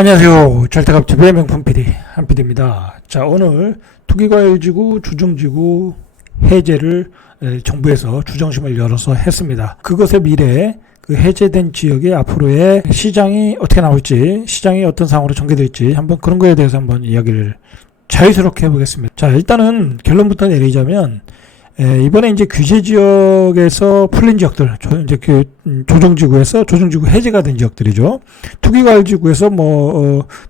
안녕하세요. 절대값집의 명품 PD 한PD입니다. 자, 오늘 투기과열지구 주정지구 해제를 정부에서 주정심을 열어서 했습니다. 그것의 미래, 그 해제된 지역의 앞으로의 시장이 어떻게 나올지, 시장이 어떤 상황으로 전개될지 한번 그런 거에 대해서 한번 이야기를 자유스럽게 해보겠습니다. 자, 일단은 결론부터 내리자면 이번에 이제 규제 지역에서 풀린 지역들, 이제 그 조정지구에서 조정지구 해제가 된 지역들이죠. 투기과열지구에서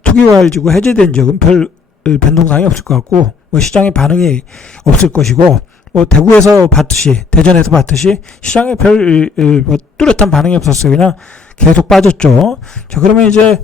투기과열지구 해제된 지역은 별 변동사항이 없을 것 같고, 시장의 반응이 없을 것이고, 대구에서 봤듯이, 대전에서 봤듯이 시장에 별 뚜렷한 반응이 없었어요. 그냥 계속 빠졌죠. 자, 그러면 이제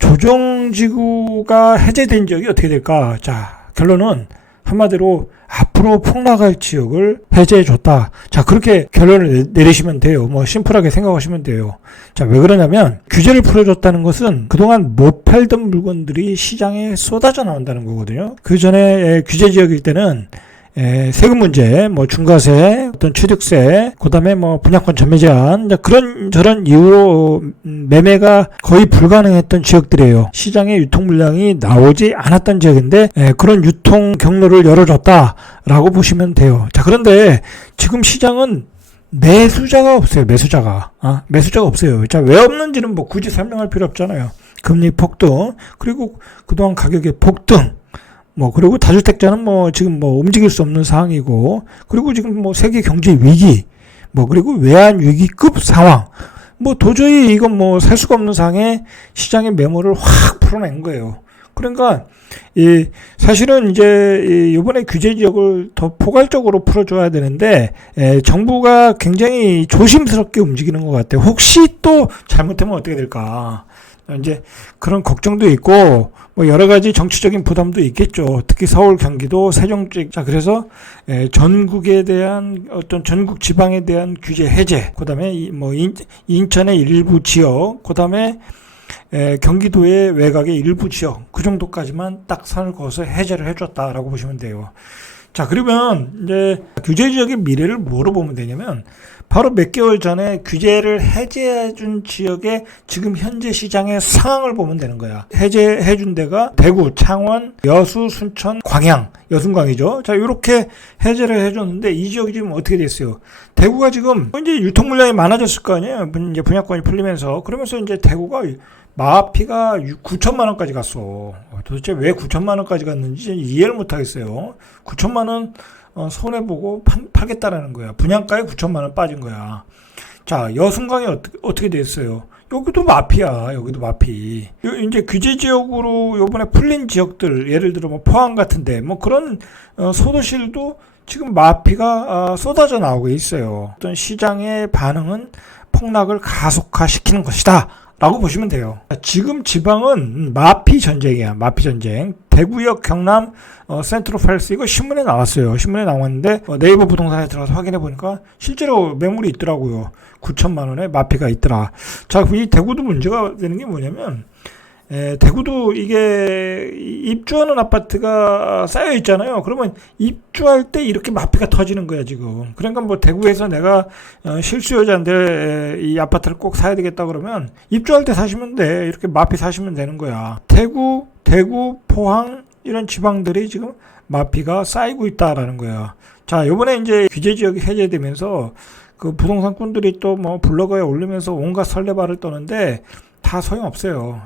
조정지구가 해제된 지역이 어떻게 될까? 자, 결론은 한마디로 앞으로 폭락할 지역을 해제해줬다. 자, 그렇게 결론을 내리시면 돼요. 심플하게 생각하시면 돼요. 자, 왜 그러냐면 규제를 풀어줬다는 것은 그동안 못 팔던 물건들이 시장에 쏟아져 나온다는 거거든요. 그 전에 규제 지역일 때는 세금 문제, 중과세, 어떤 취득세, 그 다음에 분양권 전매 제한, 그런 저런 이유로 매매가 거의 불가능했던 지역들이에요. 시장에 유통 물량이 나오지 않았던 지역인데, 그런 유통 경로를 열어줬다라고 보시면 돼요. 자, 그런데 지금 시장은 매수자가 없어요. 매수자가 없어요. 자, 왜 없는지는 굳이 설명할 필요 없잖아요. 금리 폭등, 그리고 그동안 가격의 폭등, 그리고 다주택자는 지금 움직일 수 없는 상황이고, 그리고 지금 세계 경제 위기, 그리고 외환 위기급 상황, 도저히 이건 살 수가 없는 상황에 시장의 매물을 확 풀어낸 거예요. 그러니까, 사실은 이제, 이번에 규제 지역을 더 포괄적으로 풀어줘야 되는데, 정부가 굉장히 조심스럽게 움직이는 것 같아요. 혹시 또 잘못하면 어떻게 될까? 이제 그런 걱정도 있고, 여러 가지 정치적인 부담도 있겠죠. 특히 서울, 경기도, 세종 쪽. 자, 그래서 전국에 대한 어떤 전국 지방에 대한 규제 해제, 그다음에 인천의 일부 지역, 그다음에 경기도의 외곽의 일부 지역, 그 정도까지만 딱 선을 그어서 해제를 해줬다라고 보시면 돼요. 자, 그러면 이제 규제 지역의 미래를 뭐로 보면 되냐면, 바로 몇 개월 전에 규제를 해제해준 지역의 지금 현재 시장의 상황을 보면 되는 거야. 해제해준 데가 대구, 창원, 여수, 순천, 광양, 여순광이죠. 자, 이렇게 해제를 해줬는데 이 지역이 지금 어떻게 됐어요? 대구가 지금 이제 유통 물량이 많아졌을 거 아니에요. 이제 분양권이 풀리면서. 그러면서 이제 대구가 마피가 9천만 원까지 갔어. 도대체 왜 9천만 원까지 갔는지 이해를 못 하겠어요. 9천만 원 손해보고 팔겠다라는 거야. 분양가에 9천만 원 빠진 거야. 자, 여순광이 어떻게 됐어요? 여기도 마피야. 여기도 마피. 이제 규제 지역으로 요번에 풀린 지역들, 예를 들어 포항 같은데, 그런 소도시들도 지금 마피가 쏟아져 나오고 있어요. 어떤 시장의 반응은 폭락을 가속화시키는 것이다 라고 보시면 돼요. 지금 지방은 마피 전쟁이야. 마피 전쟁. 대구역, 경남, 센트로팔스, 이거 신문에 나왔어요. 신문에 나왔는데 네이버 부동산에 들어가서 확인해 보니까 실제로 매물이 있더라고요. 9천만 원에 마피가 있더라. 자, 이 대구도 문제가 되는 게 뭐냐면, 대구도 이게 입주하는 아파트가 쌓여 있잖아요. 그러면 입주할 때 이렇게 마피가 터지는 거야, 지금. 그러니까 대구에서 내가 실수요자인데 이 아파트를 꼭 사야 되겠다 그러면 입주할 때 사시면 돼. 이렇게 마피 사시면 되는 거야. 대구, 포항 이런 지방들이 지금 마피가 쌓이고 있다라는 거야. 자, 요번에 이제 규제 지역이 해제되면서 그 부동산꾼들이 또 블로그에 올리면서 온갖 설레발을 떠는데 다 소용없어요.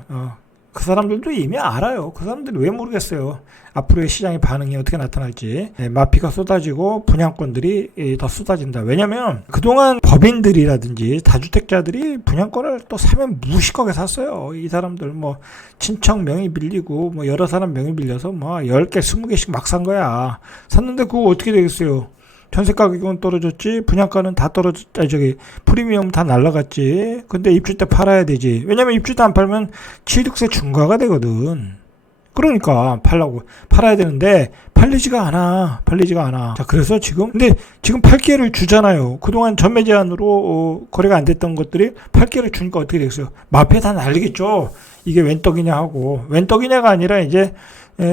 그 사람들도 이미 알아요. 그 사람들이 왜 모르겠어요. 앞으로의 시장의 반응이 어떻게 나타날지. 마피가 쏟아지고 분양권들이 더 쏟아진다. 왜냐면 그동안 법인들이라든지 다주택자들이 분양권을 또 사면 무시하게 샀어요. 이 사람들 친척 명의 빌리고 여러 사람 명의 빌려서 10개, 20개씩 막 산 거야. 샀는데 그거 어떻게 되겠어요? 전세 가격은 떨어졌지, 분양가는 다 프리미엄 다 날라갔지. 근데 입주 때 팔아야 되지. 왜냐면 입주 때 안 팔면 취득세 중과가 되거든. 그러니까 팔아야 되는데 팔리지가 않아. 자, 그래서 근데 지금 팔 기회를 주잖아요. 그동안 전매 제한으로 거래가 안 됐던 것들이 팔 기회를 주니까 어떻게 되겠어요? 마피에 다 날리겠죠. 이게 웬 떡이냐 하고. 웬 떡이냐가 아니라 이제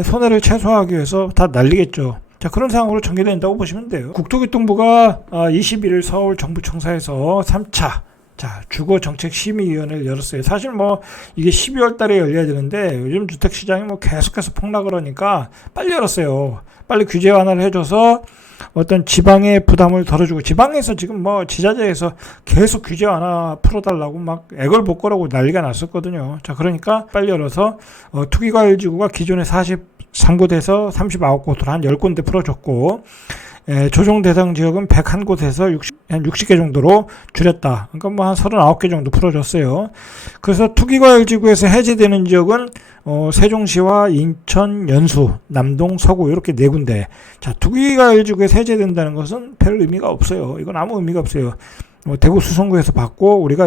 손해를 최소화하기 위해서 다 날리겠죠. 자, 그런 상황으로 전개된다고 보시면 돼요. 국토교통부가 21일 서울 정부청사에서 3차 자, 주거정책심의위원회를 열었어요. 사실 뭐 이게 12월 달에 열려야 되는데 요즘 주택시장이 뭐 계속해서 폭락을 하니까 빨리 열었어요. 빨리 규제 완화를 해줘서 어떤 지방의 부담을 덜어주고, 지방에서 지금 뭐 지자체에서 계속 규제 완화 풀어달라고 막 애걸복걸하고 난리가 났었거든요. 자, 그러니까 빨리 열어서 투기과열지구가 기존에 43곳에서 39곳으로 한 10군데 풀어줬고, 조정 대상 지역은 101곳에서 한 60개 정도로 줄였다. 그러니까 뭐 한 39개 정도 풀어줬어요. 그래서 투기과열지구에서 해제되는 지역은 세종시와 인천, 연수, 남동, 서구 이렇게 4군데. 자, 투기과열지구에서 해제된다는 것은 별 의미가 없어요. 이건 아무 의미가 없어요. 대구 수성구에서 받고 우리가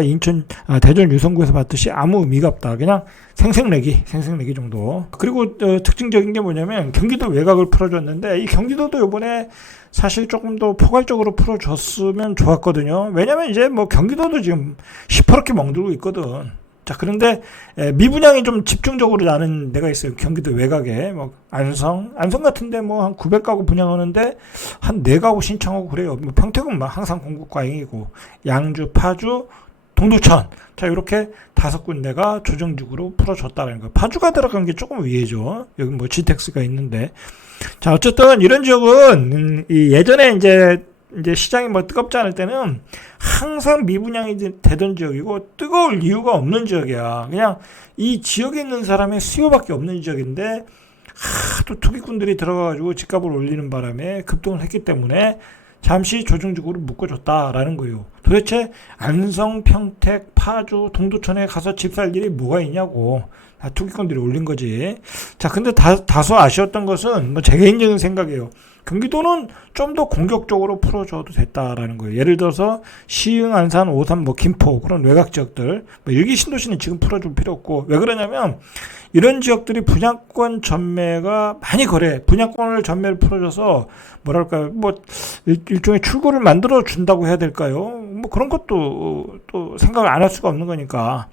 대전 유성구에서 받듯이 아무 의미가 없다. 그냥 생색내기 정도. 그리고 특징적인 게 뭐냐면 경기도 외곽을 풀어줬는데, 이 경기도도 이번에 사실 조금 더 포괄적으로 풀어줬으면 좋았거든요. 왜냐면 이제 뭐 경기도도 지금 시퍼렇게 멍들고 있거든. 자, 그런데 미분양이 좀 집중적으로 나는 데가 있어요. 경기도 외곽에 뭐 안성 같은데 뭐 한 900가구 분양하는데 한 4가구 신청하고 그래요. 뭐 평택은 막 항상 공급 과잉이고, 양주, 파주, 동두천, 자, 이렇게 5군데가 조정지구로 풀어줬다는 거예요. 파주가 들어간 게 조금 의외죠. 여기 뭐 GTX가 있는데. 자, 어쨌든 이런 지역은 예전에 이제 시장이 뭐 뜨겁지 않을 때는 항상 미분양이 되던 지역이고, 뜨거울 이유가 없는 지역이야. 그냥 이 지역에 있는 사람의 수요밖에 없는 지역인데 하도 투기꾼들이 들어가가지고 집값을 올리는 바람에 급등을 했기 때문에 잠시 조정지구로 묶어줬다라는 거예요. 도대체 안성, 평택, 파주, 동두천에 가서 집 살 일이 뭐가 있냐고. 다 투기꾼들이 올린 거지. 자, 근데 다소 아쉬웠던 것은 뭐 제 개인적인 생각이에요. 경기도는 좀 더 공격적으로 풀어줘도 됐다라는 거예요. 예를 들어서 시흥, 안산, 오산, 뭐 김포 그런 외곽 지역들, 뭐 일기 신도시는 지금 풀어줄 필요 없고, 왜 그러냐면 이런 지역들이 분양권 전매가 많이 분양권을 전매를 풀어줘서 뭐랄까요, 뭐 일종의 출구를 만들어 준다고 해야 될까요? 뭐 그런 것도 또 생각을 안 할 수가 없는 거니까.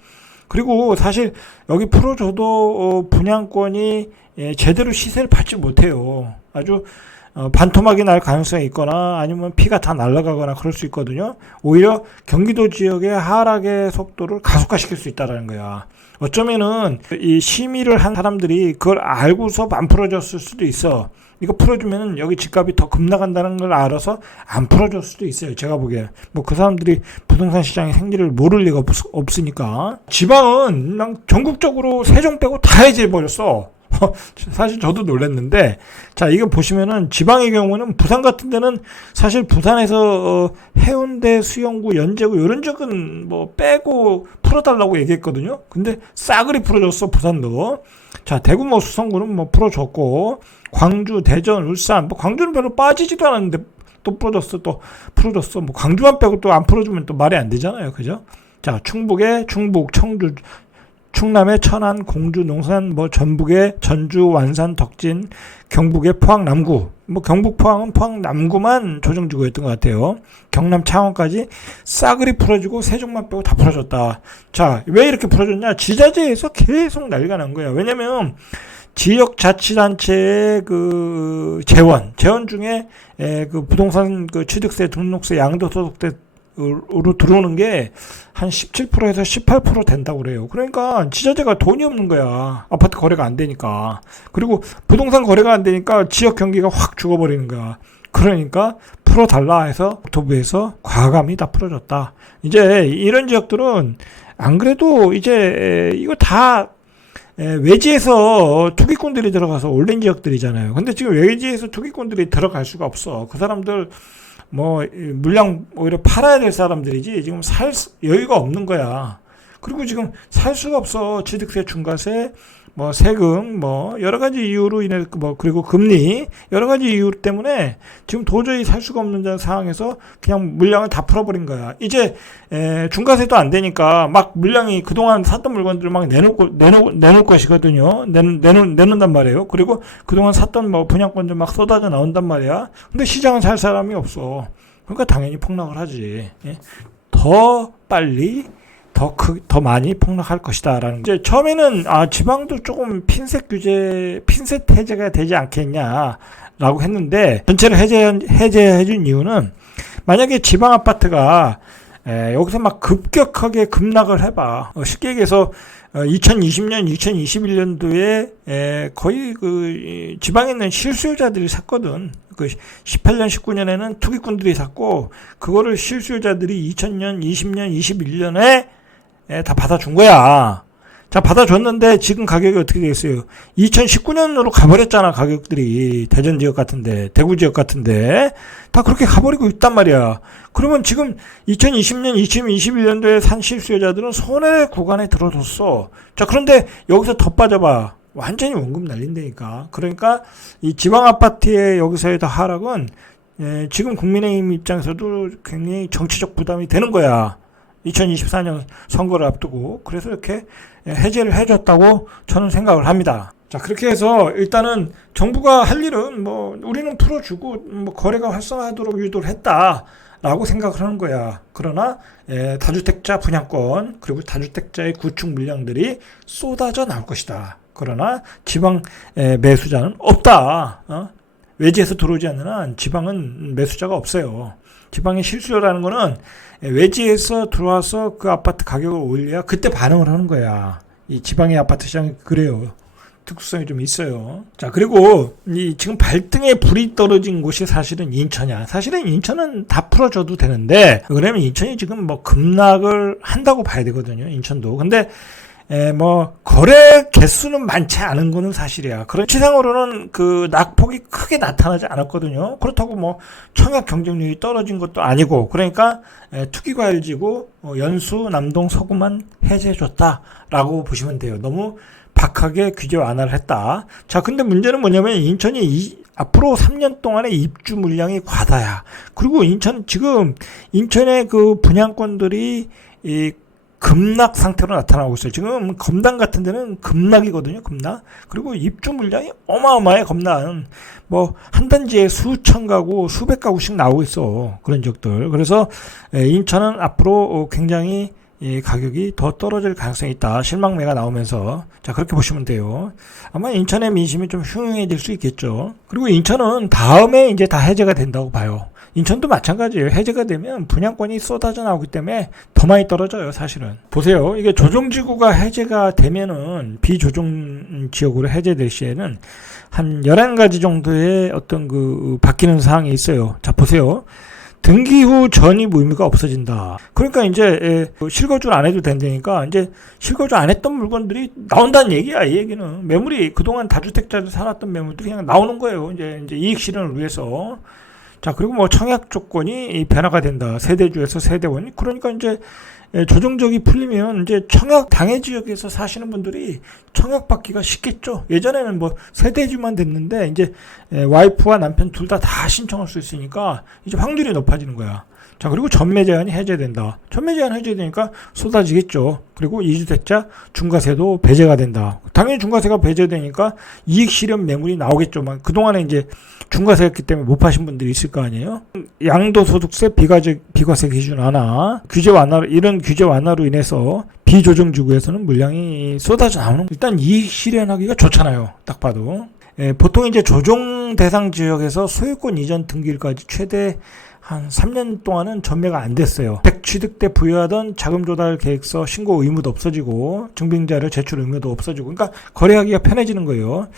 그리고 사실 여기 풀어줘도 분양권이 제대로 시세를 받지 못해요. 아주 반토막이 날 가능성이 있거나 아니면 피가 다 날아가거나 그럴 수 있거든요. 오히려 경기도 지역의 하락의 속도를 가속화시킬 수 있다는 거야. 어쩌면은 이 심의를 한 사람들이 그걸 알고서 안 풀어줬을 수도 있어. 이거 풀어주면 여기 집값이 더 급나간다는 걸 알아서 안 풀어줄 수도 있어요. 제가 보기에. 뭐 그 사람들이 부동산 시장의 생리를 모를 리가 없으니까. 지방은 그냥 전국적으로 세종 빼고 다 해제해버렸어. 사실 저도 놀랐는데, 자, 이거 보시면은 지방의 경우는 부산 같은 데는 사실 부산에서 해운대, 수영구, 연제구 이런 지역은 뭐 빼고 풀어달라고 얘기했거든요. 근데 싸그리 풀어줬어, 부산도. 자, 대구 뭐 수성구는 뭐 풀어줬고, 광주, 대전, 울산, 뭐 광주는 별로 빠지지도 않았는데 또 풀어줬어. 뭐 광주만 빼고 또 안 풀어주면 또 말이 안 되잖아요, 그죠? 자, 충북, 청주, 충남의 천안, 공주, 농산, 뭐 전북의 전주, 완산, 덕진, 경북의 포항, 남구. 뭐 경북 포항은 포항 남구만 조정지구였던 것 같아요. 경남 창원까지 싸그리 풀어주고 세종만 빼고 다 풀어줬다. 자, 왜 이렇게 풀어줬냐? 지자체에서 계속 난리가 난 거예요. 왜냐면 지역자치단체의 그 재원 중에 그 부동산 그 취득세, 등록세, 양도소득세 으로 들어오는 게 한 17%에서 18% 된다고 그래요. 그러니까 지자체가 돈이 없는 거야. 아파트 거래가 안 되니까. 그리고 부동산 거래가 안 되니까 지역 경기가 확 죽어버리는 거야. 그러니까 풀어달라 해서 국토부에서 과감히 다 풀어줬다. 이제 이런 지역들은 안 그래도 이제 이거 다 외지에서 투기꾼들이 들어가서 올린 지역들이잖아요. 근데 지금 외지에서 투기꾼들이 들어갈 수가 없어. 그 사람들 뭐 물량 오히려 팔아야 될 사람들이지 지금 살 여유가 없는 거야. 그리고 지금 살 수가 없어. 취득세, 중과세, 뭐 세금, 뭐 여러 가지 이유로 인해 뭐 그리고 금리 여러 가지 이유 때문에 지금 도저히 살 수가 없는 상황에서 그냥 물량을 다 풀어버린 거야. 이제 중과세도 안 되니까 막 물량이 그동안 샀던 물건들을 막 내놓을 것이거든요. 내놓는단 말이에요. 그리고 그동안 샀던 뭐 분양권들 막 쏟아져 나온단 말이야. 근데 시장은 살 사람이 없어. 그러니까 당연히 폭락을 하지. 더 빨리 더 많이 폭락할 것이다라는. 이제 처음에는 지방도 조금 핀셋 해제가 되지 않겠냐라고 했는데, 전체를 해제해준 이유는 만약에 지방 아파트가 여기서 막 급격하게 급락을 해봐. 쉽게 얘기해서 2020년, 2021년도에 거의 그 지방에 있는 실수요자들이 샀거든. 그 18년, 19년에는 투기꾼들이 샀고 그거를 실수요자들이 2000년, 20년, 21년에 다 받아준 거야. 자, 받아줬는데 지금 가격이 어떻게 되겠어요? 2019년으로 가버렸잖아, 가격들이. 대전 지역 같은데, 대구 지역 같은데. 다 그렇게 가버리고 있단 말이야. 그러면 지금 2020년, 2021년도에 산 실수요자들은 손해 구간에 들어섰어. 자, 그런데 여기서 더 빠져봐. 완전히 원금 날린다니까. 그러니까 이 지방 아파트의 여기서의 더 하락은 지금 국민의힘 입장에서도 굉장히 정치적 부담이 되는 거야. 2024년 선거를 앞두고. 그래서 이렇게 해제를 해줬다고 저는 생각을 합니다. 자, 그렇게 해서 일단은 정부가 할 일은 뭐 우리는 풀어주고 뭐 거래가 활성화하도록 유도를 했다라고 생각을 하는 거야. 그러나 다주택자 분양권 그리고 다주택자의 구축 물량들이 쏟아져 나올 것이다. 그러나 지방 매수자는 없다. 외지에서 들어오지 않는 한 지방은 매수자가 없어요. 지방의 실수요라는 거는 외지에서 들어와서 그 아파트 가격을 올려야 그때 반응을 하는 거야. 이 지방의 아파트 시장이 그래요. 특수성이 좀 있어요. 자, 그리고 이 지금 발등에 불이 떨어진 곳이 사실은 인천이야. 사실은 인천은 다 풀어줘도 되는데, 그러면 인천이 지금 뭐 급락을 한다고 봐야 되거든요. 인천도. 근데 뭐 거래 개수는 많지 않은 거는 사실이야. 그런 시장으로는 그 낙폭이 크게 나타나지 않았거든요. 그렇다고 뭐 청약 경쟁률이 떨어진 것도 아니고, 그러니까 투기과열지구 연수, 남동, 서구만 해제해줬다라고 보시면 돼요. 너무 박하게 규제 완화를 했다. 자, 근데 문제는 뭐냐면 인천이 앞으로 3년 동안의 입주 물량이 과다야. 그리고 지금 인천의 그 분양권들이 급락 상태로 나타나고 있어요. 지금 검단 같은 데는 급락이거든요. 급락. 그리고 입주 물량이 어마어마해. 검단. 뭐 한 단지에 수천 가구, 수백 가구씩 나오고 있어. 그런 지역들. 그래서 인천은 앞으로 굉장히 가격이 더 떨어질 가능성이 있다. 실망매가 나오면서. 자, 그렇게 보시면 돼요. 아마 인천의 민심이 좀 흉흉해질 수 있겠죠. 그리고 인천은 다음에 이제 다 해제가 된다고 봐요. 인천도 마찬가지예요. 해제가 되면 분양권이 쏟아져 나오기 때문에 더 많이 떨어져요, 사실은. 보세요. 이게 조정지구가 해제가 되면은 비조정 지역으로 해제될 시에는 한 11가지 정도의 어떤 그 바뀌는 사항이 있어요. 자, 보세요. 등기 후 전입 의무가 없어진다. 그러니까 이제 실거주를 안 해도 된다니까 이제 실거주 안 했던 물건들이 나온다는 얘기야. 이 얘기는 매물이 그동안 다주택자들 살았던 매물들이 그냥 나오는 거예요. 이제 이익 실현을 위해서. 자, 그리고 뭐 청약 조건이 변화가 된다. 세대주에서 세대원. 그러니까 이제 조정적이 풀리면 이제 청약 당해 지역에서 사시는 분들이 청약 받기가 쉽겠죠. 예전에는 뭐 세대주만 됐는데 이제 와이프와 남편 둘 다 신청할 수 있으니까 이제 확률이 높아지는 거야. 자, 그리고 전매 제한이 해제된다. 전매 제한 해제되니까 쏟아지겠죠. 그리고 이주택자 중과세도 배제가 된다. 당연히 중과세가 배제되니까 이익 실현 매물이 나오겠죠. 그동안에 이제 중과세였기 때문에 못 파신 분들이 있을 거 아니에요. 양도소득세 비과세 기준 완화, 이런 규제 완화로 인해서 비조정지구에서는 물량이 쏟아져 나오는. 일단 이익 실현하기가 좋잖아요. 딱 봐도. 보통 이제 조정 대상 지역에서 소유권 이전 등기일까지 최대 한 3년 동안은 전매가 안 됐어요. 취득 때 부여하던 자금 조달 계획서 신고 의무도 없어지고 증빙자료 제출 의무도 없어지고, 그러니까 거래하기가 편해지는 거예요.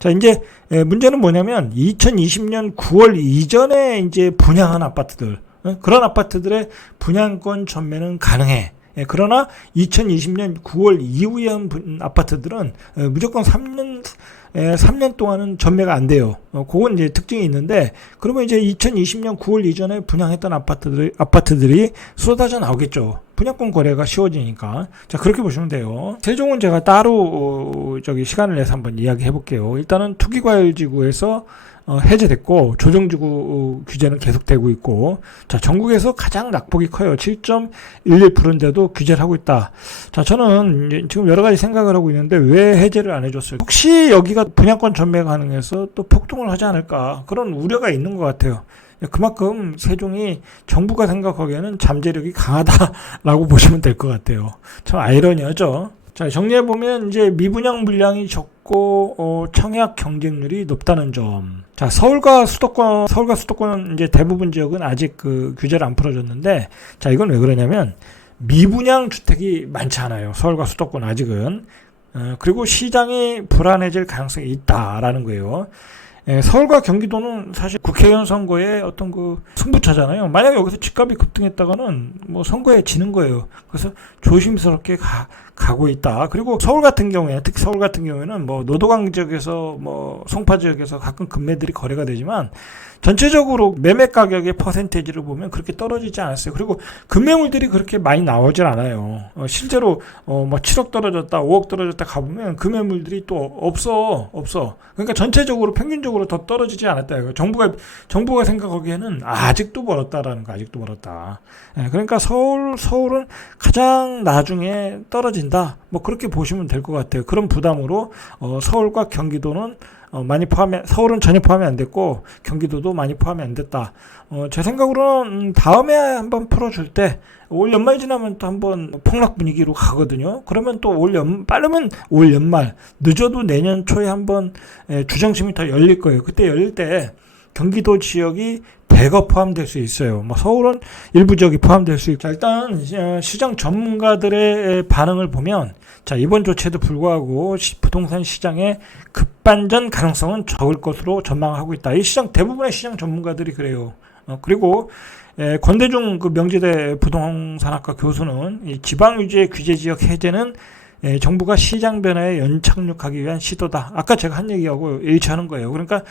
자, 이제 문제는 뭐냐면 2020년 9월 이전에 이제 분양한 아파트들, 그런 아파트들의 분양권 전매는 가능해. 그러나 2020년 9월 이후에 한 아파트들은 무조건 3년 동안은 전매가 안 돼요. 그건 이제 특징이 있는데, 그러면 이제 2020년 9월 이전에 분양했던 아파트들이 쏟아져 나오겠죠. 분양권 거래가 쉬워지니까. 자, 그렇게 보시면 돼요. 세종은 제가 따로 시간을 내서 한번 이야기해 볼게요. 일단은 투기과열지구에서 해제됐고 조정지구 규제는 계속되고 있고, 자, 전국에서 가장 낙폭이 커요. 7.11%인데도 규제를 하고 있다. 자, 저는 지금 여러 가지 생각을 하고 있는데 왜 해제를 안 해줬어요? 혹시 여기가 분양권 전매 가능해서 또 폭등을 하지 않을까, 그런 우려가 있는 것 같아요. 그만큼 세종이 정부가 생각하기에는 잠재력이 강하다라고 보시면 될 것 같아요. 참 아이러니하죠. 자, 정리해보면 이제 미분양 물량이 적고 낮고 청약 경쟁률이 높다는 점. 자, 서울과 수도권 이제 대부분 지역은 아직 그 규제를 안 풀어줬는데, 자, 이건 왜 그러냐면 미분양 주택이 많지 않아요. 서울과 수도권 아직은. 그리고 시장이 불안해질 가능성이 있다라는 거예요. 서울과 경기도는 사실 국회의원 선거에 어떤 그 승부처잖아요. 만약에 여기서 집값이 급등했다가는 뭐 선거에 지는 거예요. 그래서 조심스럽게 가고 있다. 그리고 서울 같은 경우에, 특히 서울 같은 경우에는 뭐 노도강 지역에서 뭐 송파 지역에서 가끔 급매들이 거래가 되지만 전체적으로 매매 가격의 퍼센테이지를 보면 그렇게 떨어지지 않았어요. 그리고 급매물들이 그렇게 많이 나오질 않아요. 실제로 뭐 7억 떨어졌다, 5억 떨어졌다 가보면 급매물들이 또 없어. 그러니까 전체적으로 평균적으로 더 떨어지지 않았다. 정부가 생각하기에는 아직도 멀었다라는 거, 아직도 멀었다. 그러니까 서울은 가장 나중에 떨어진다. 뭐 그렇게 보시면 될 것 같아요. 그런 부담으로 서울과 경기도는 서울은 전혀 포함이 안 됐고 경기도도 많이 포함이 안 됐다. 제 생각으로는 다음에 한번 풀어줄 때 올 연말 지나면 또 한번 폭락 분위기로 가거든요. 그러면 또 빠르면 올 연말, 늦어도 내년 초에 한번 주정심이 더 열릴 거예요. 그때 열릴 때 경기도 지역이 대거 포함될 수 있어요. 뭐 서울은 일부 지역이 포함될 수 있고. 자, 일단 시장 전문가들의 반응을 보면, 자, 이번 조치에도 불구하고 부동산 시장의 급반전 가능성은 적을 것으로 전망하고 있다. 이 대부분의 시장 전문가들이 그래요. 그리고 권대중 그 명지대 부동산학과 교수는 이 지방 위주의 규제 지역 해제는 정부가 시장 변화에 연착륙하기 위한 시도다. 아까 제가 한 얘기하고 일치하는 거예요. 그러니까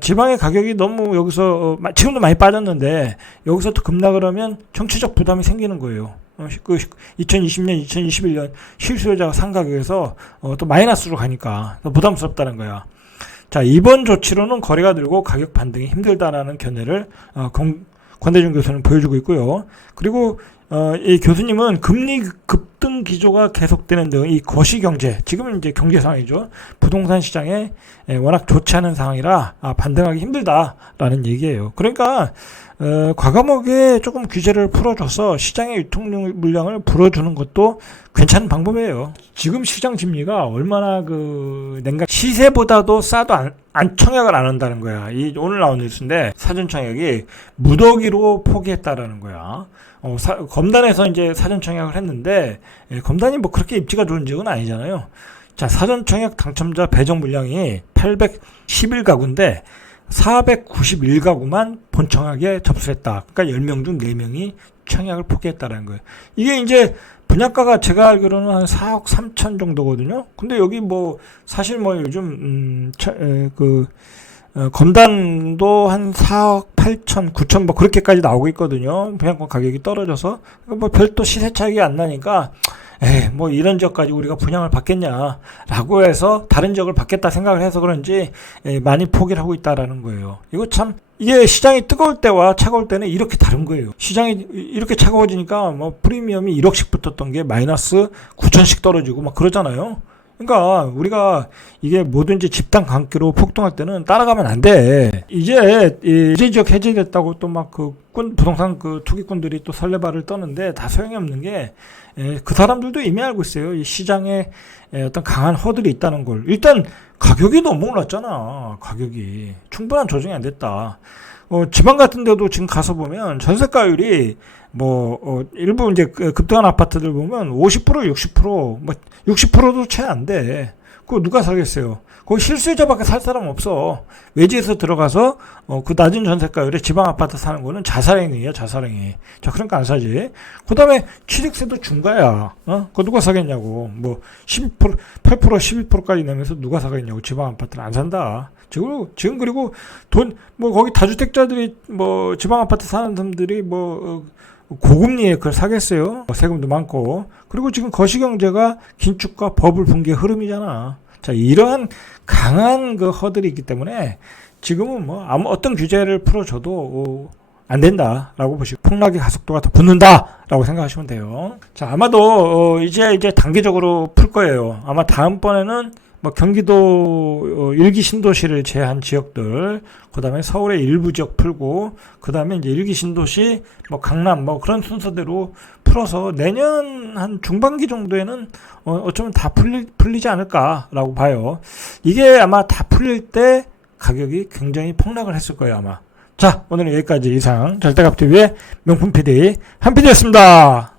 지방의 가격이 너무 여기서 지금도 많이 빠졌는데 여기서 또 급락을 하면 정치적 부담이 생기는 거예요. 2020년, 2021년 실수요자가 산 가격에서 또 마이너스로 가니까 더 부담스럽다는 거야. 자, 이번 조치로는 거래가 늘고 가격 반등이 힘들다라는 견해를 권대중 교수는 보여주고 있고요. 그리고 이 교수님은 금리 급등 기조가 계속되는 등 이 거시경제, 지금은 이제 경제 상황이죠. 부동산 시장에 워낙 좋지 않은 상황이라 반등하기 힘들다라는 얘기예요. 그러니까 과감하게 조금 규제를 풀어줘서 시장의 유통 물량을 불어주는 것도 괜찮은 방법이에요. 지금 시장 심리가 얼마나 냉각 시세보다도 싸도 청약을 안 한다는 거야. 오늘 나온 뉴스인데 사전 청약이 무더기로 포기했다라는 거야. 검단에서 이제 사전 청약을 했는데 검단이 뭐 그렇게 입지가 좋은 지역은 아니잖아요. 자, 사전 청약 당첨자 배정 물량이 811가구인데 491가구만 본청약에 접수했다. 그러니까 10명 중 4명이 청약을 포기했다는 거예요. 이게 이제 분양가가 제가 알기로는 한 4억 3천 정도거든요. 근데 여기 뭐 사실 뭐 요즘 검단도 한 4억 8천, 9천 뭐 그렇게까지 나오고 있거든요. 분양권 가격이 떨어져서 뭐 별도 시세 차익이 안 나니까 뭐 이런 지역까지 우리가 분양을 받겠냐라고 해서 다른 지역을 받겠다 생각을 해서 그런지 많이 포기를 하고 있다라는 거예요. 이게 시장이 뜨거울 때와 차가울 때는 이렇게 다른 거예요. 시장이 이렇게 차가워지니까 뭐 프리미엄이 1억씩 붙었던 게 마이너스 9천씩 떨어지고 막 그러잖아요. 그러니까 우리가 이게 뭐든지 집단 관계로 폭등할 때는 따라가면 안 돼. 이제 지역 해제됐다고 또 막 부동산 투기꾼들이 또 설레발을 떠는데 다 소용이 없는 게 그 사람들도 이미 알고 있어요. 이 시장에 어떤 강한 허들이 있다는 걸. 일단 가격이 너무 올랐잖아. 가격이 충분한 조정이 안 됐다. 지방 같은 데도 지금 가서 보면 전세가율이 일부 이제 급등한 아파트들 보면 50%, 60%, 뭐 60%도 채 안 돼. 그거 누가 사겠어요? 거기 실수요자밖에 살 사람 없어. 외지에서 들어가서 그 낮은 전세가율에 지방 아파트 사는 거는 자살행위야, 자살행위. 자, 그러니까 안 사지. 그다음에 취득세도 중과야. 그거 누가 사겠냐고. 뭐 12%, 8%, 12%까지 내면서 누가 사겠냐고. 지방 아파트를 안 산다. 지금 그리고 거기 다주택자들이 지방 아파트 사는 사람들이 고금리에 그걸 사겠어요. 세금도 많고. 그리고 지금 거시경제가 긴축과 버블 붕괴 흐름이잖아. 자, 이러한 강한 허들이 있기 때문에 지금은 어떤 규제를 풀어줘도 안 된다라고 보시고 폭락의 가속도가 더 붙는다라고 생각하시면 돼요. 자, 아마도 이제 단계적으로 풀 거예요. 아마 다음번에는 경기도 1기 신도시를 제한 지역들, 그 다음에 서울의 일부 지역 풀고, 그 다음에 이제 1기 신도시, 강남, 그런 순서대로 풀어서 내년 한 중반기 정도에는 어쩌면 다 풀리지 않을까라고 봐요. 이게 아마 다 풀릴 때 가격이 굉장히 폭락을 했을 거예요, 아마. 자, 오늘은 여기까지 이상 절대값TV의 명품 PD 한 PD였습니다.